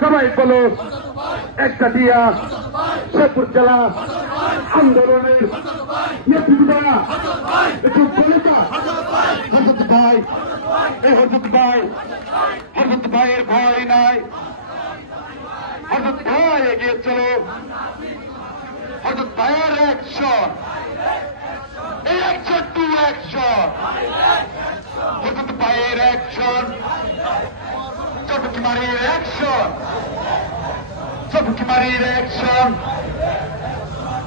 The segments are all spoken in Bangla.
সবাই বলো একটা দিয়া শেরপুর জেলা আন্দোলনের নেতৃত্বরা হযরত ভাই এই হযরত ভাইয়ের ভয় নাই। হযরত ভাই এগিয়ে চলো, হযরত ভাইয়ের অ্যাকশন, এই অ্যাকশন টু অ্যাকশন, হযরত ভাইয়ের অ্যাকশন, চটকিমারির অ্যাকশন, চটকিমারির অ্যাকশন,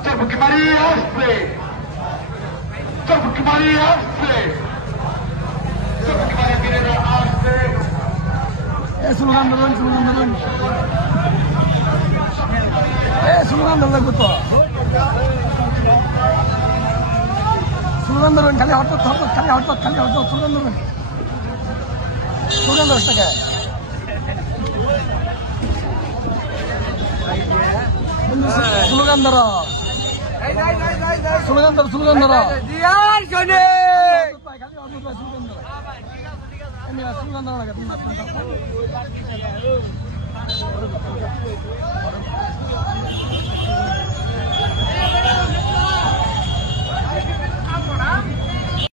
চটকিমারি আসছে, চটকিমারি আসছে, চটকিমারি বীরেরা আসছে। স্লোগান দেবেন, স্লোগান দেবেন, স্লোগান দেন লাগবে তো, স্লোগান দেবেন, খালি হঠাৎ হঠাৎ, খালি হঠাৎ, খালি হঠাৎ স্লোগান দেবেন, স্লোগান 10 টাকা স্লোগান ধরো। স্লোগান ধরো স্লোগান ধরো জিয়ার শোনে খালি অদ্ভুত ভাই স্লোগান ধরো এমনি স্লোগান ধরো না